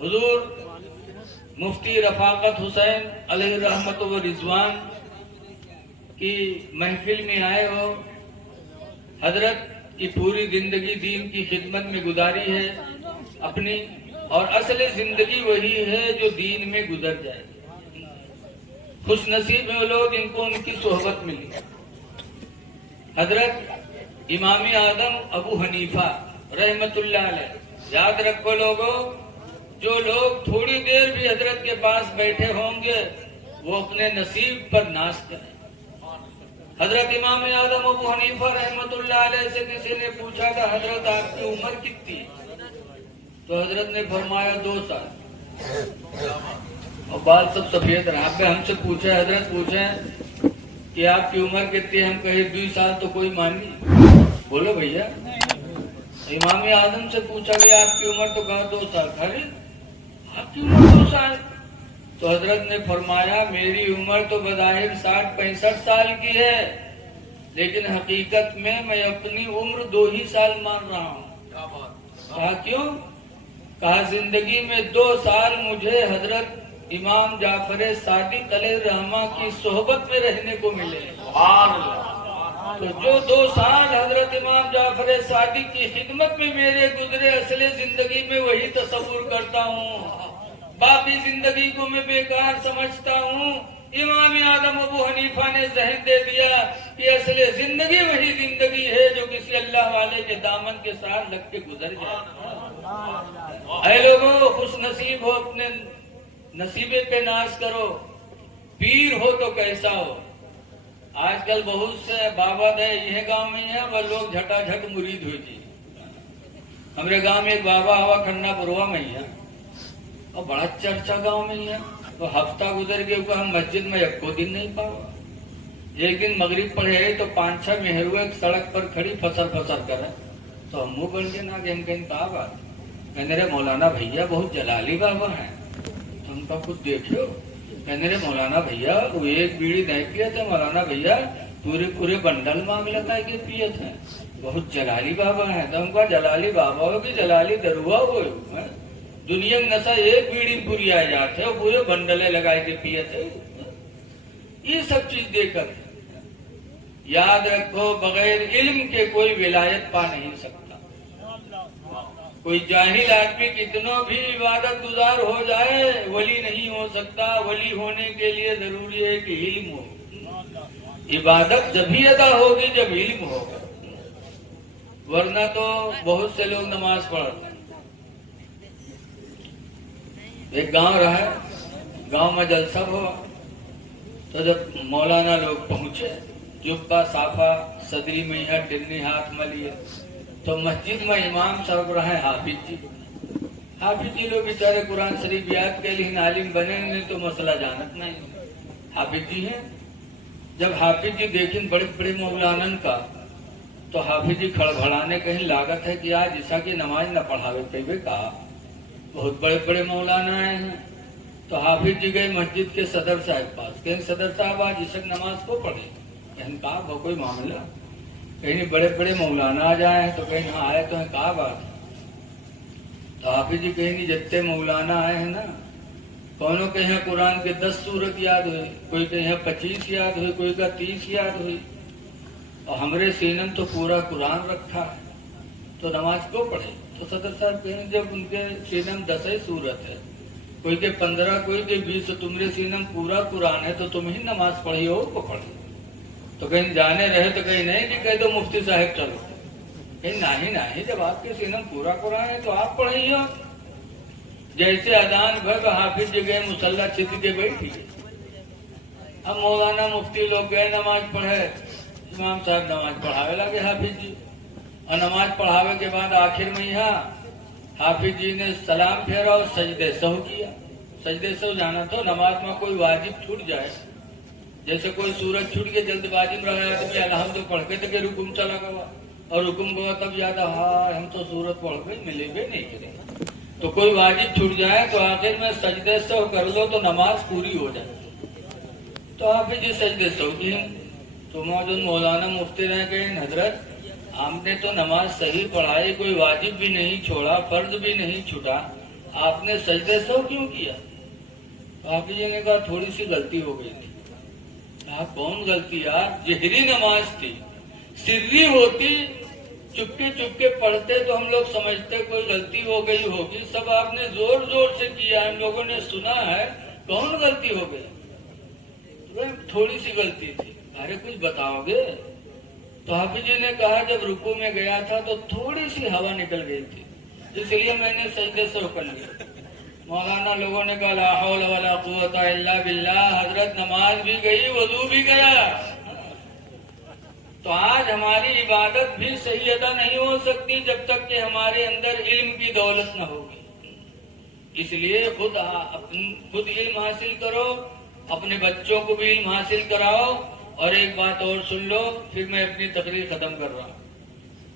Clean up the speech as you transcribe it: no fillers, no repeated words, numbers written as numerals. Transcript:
حضور مفتی رفاقت حسین علیہ رحمت و رضوان کی محفل میں آئے ہو. حضرت کی پوری زندگی دین کی خدمت میں گزاری ہے اپنی، اور اصل زندگی وہی ہے جو دین میں گزر جائے. خوش نصیب ہیں وہ لوگ جن کو ان کی صحبت ملی. حضرت امام اعظم ابو حنیفہ رحمت اللہ علیہ. یاد رکھو لوگوں، جو لوگ تھوڑی دیر بھی حضرت کے پاس بیٹھے ہوں گے وہ اپنے نصیب پر ناز کریں. حضرت امام اعظم ابو حنیفہ رحمت اللہ علیہ سے کسی نے پوچھا تھا حضرت آپ کی عمر کتنی؟ تو حضرت نے فرمایا 2 سال. اور بال سب سفید رہا. آپ ہم سے پوچھے حضرت پوچھیں کہ آپ کی عمر کتنی؟ ہم کہے 2 سال تو کوئی مانی. بولو بھیا. امام اعظم سے پوچھا گیا آپ کی عمر، تو کہا 2 سال. خالی آپ کی عمر 2 سال؟ تو حضرت نے فرمایا میری عمر تو بظاہر 60-65 سال کی ہے، لیکن حقیقت میں اپنی عمر 2 ہی سال مان رہا ہوں. کہا کیوں؟ کہا زندگی میں 2 سال مجھے حضرت امام جعفر صادق علیہ الرحمہ کی صحبت میں رہنے کو ملے. تو جو 2 سال حضرت امام جعفر صادق کی خدمت میں میرے گزرے، اصل زندگی میں وہی تصور کرتا ہوں، باقی زندگی کو میں بیکار سمجھتا ہوں. امام اعظم ابو حنیفہ نے ذہن دے دیا کہ اصل زندگی وہی زندگی ہے جو کسی اللہ والے کے دامن کے ساتھ لگ کے گزر جائے. اے لوگوں، خوش نصیب ہو، اپنے نصیبے پہ ناز کرو. پیر ہو تو کیسا ہو. آج کل بہت سے بابا دے یہ گاؤں میں ہے وہ لوگ جھٹا جھٹ مرید ہوئی جی. ہمارے گاؤں میں ایک بابا ہوا کھنڈا پروا میں ہی ہے، اور بڑا چرچا گاؤں میں ہی ہے. تو ہفتہ گزر گیا کہ ہم مسجد میں 1 دن نہیں پاوا. ایک دن مغرب پڑھے تو 5-6 مہرو ایک سڑک پر کھڑی فسر کرے. تو ہم منہ بن کے نہ کہ ہم کہیں کہا بات. کہنے رہے مولانا بھیا بہت جلالی بابا ہیں. تو ہم کا خود دیکھو. کہنے رہے مولانا بھیا وہ ایک بیڑی نہیں پیے تھے مولانا بھیا، پورے بنڈل مانگ لگا کے پیے تھے. بہت جلالی بابا ہیں. تو ہم کہا جلالی بابا ہو کہ جلالی دروا ہو؟ دنیا میں نشہ ایک بیڑی پوری آ جاتے اور پورے بنڈلے لگائے کے پیے تھے. یہ سب چیز دے کر یاد رکھو بغیر علم کے کوئی ولایت پا نہیں سکتا. کوئی جاہل آدمی کتنوں بھی عبادت گزار ہو جائے ولی نہیں ہو سکتا. ولی ہونے کے لیے ضروری ہے کہ علم ہو. عبادت جبھی ادا ہوگی جب علم ہوگا، ورنہ تو بہت سے لوگ نماز پڑھتے ہیں. ایک گاؤں رہا، گاؤں میں جلسہ ہوا. تو جب مولانا لوگ پہنچے، جبہ صافہ صدری میں ہے، ٹنی ہاتھ میں لیے. تو مسجد میں امام صاحب رہے حافظ جی. حافظ جی لوگ بیچارے قرآن شریف یاد کے لیے عالم بنے نہیں تو مسئلہ جانت نہیں. حافظ جی ہیں. جب حافظ جی دیکھیں بڑے بڑے مولانن کا، تو حافظ جی کھڑبڑانے کہیں لاگت ہے کہ آج عشاء کی نماز نہ پڑھاوے پہ کہا. بہت بڑے بڑے مولانا آئے ہیں. تو حافظ جی گئے مسجد کے صدر صاحب پاس. کہیں صدر صاحب آج عشاء کی نماز کو پڑھے؟ کہیں کہا وہ کوئی معاملہ؟ کہیں بڑے بڑے مولانا آ جائے ہیں. تو کہیں ہاں آئے تو ہیں کہا بات. تو حافظ جی کہیں جتنے مولانا آئے ہیں نا، کونوں کہیں قرآن کے 10 سورت یاد ہوئی، کوئی کہیں 25 یاد ہوئی، کوئی کا 30 یاد ہوئی، اور ہمارے سینم تو پورا قرآن رکھا ہے تو نماز کو پڑھے؟ تو صدر صاحب کہیں جب ان کے سینم 10 سورت ہے، کوئی کے 15 کوئی کے 20، تمہارے سینم پورا قرآن ہے تو تم ہی نماز پڑھی ہو کو پڑھی. تو کہیں جانے رہے تو کہیں نہیں کہ کہہ دو مفتی صاحب چلو. کہیں نہیں جب آپ کے سینم پورا قرآن ہے تو آپ پڑھیں ہو. جیسے اذان بھر حافظ جی گئے مصلی چھت کے بیٹھی. اب مولانا مفتی لوگ گئے نماز پڑھے. امام صاحب نماز پڑھاوے لگے حافظ جی. اور نماز پڑھاوے کے بعد آخر میں یہاں حافظ جی نے سلام پھیرا اور سجدے سہو کیا. سجدے سہو جانا تو نماز میں کوئی واجب چھوٹ جائے، جیسے کوئی سورج چھوٹ کے جلد بازی میں رہا آدمی الحمد پڑھ کے تو رکم چلا گوا، اور رکم گوا تب یاد ہاں ہم تو سورت پڑھ کے ملے گے نہیں کریں. تو کوئی واجب چھوٹ جائے تو آخر میں سجدے سہو کر لو تو نماز پوری ہو جائے. تو حافظ جی سجدے سہو کیے. تو موجود مولانا مفتی رہ گئے حضرت ہم نے تو نماز صحیح پڑھائی، کوئی واجب بھی نہیں چھوڑا، فرض بھی نہیں چھوٹا، آپ نے سجدے سو کیوں کیا؟ حافظ جی نے کہا تھوڑی سی غلطی ہو گئی تھی۔ کہا کون غلطی یار؟ جہری نماز تھی، سری ہوتی، چپکے چپکے پڑھتے تو ہم لوگ سمجھتے کوئی غلطی ہو گئی ہوگی، سب آپ نے زور زور سے کیا، ہم لوگوں نے سنا ہے، کون غلطی ہو گئی؟ تھوڑی سی غلطی تھی۔ ارے کچھ بتاؤ گے؟ تو حافظ جی نے کہا جب رکوع میں گیا تھا تو تھوڑی سی ہوا نکل گئی تھی، اس لیے میں نے سجدے سے کر لیا۔ مولانا لوگوں نے کہا لا حول ولا قوت الا باللہ، حضرت نماز بھی گئی، وضو بھی گیا۔ تو آج ہماری عبادت بھی صحیح ادا نہیں ہو سکتی جب تک کہ ہمارے اندر علم کی دولت نہ ہوگی۔ اس لیے خود علم حاصل کرو، اپنے بچوں کو بھی علم حاصل کراؤ۔ اور ایک بات اور سن لو، پھر میں اپنی تقریر ختم کر رہا ہوں۔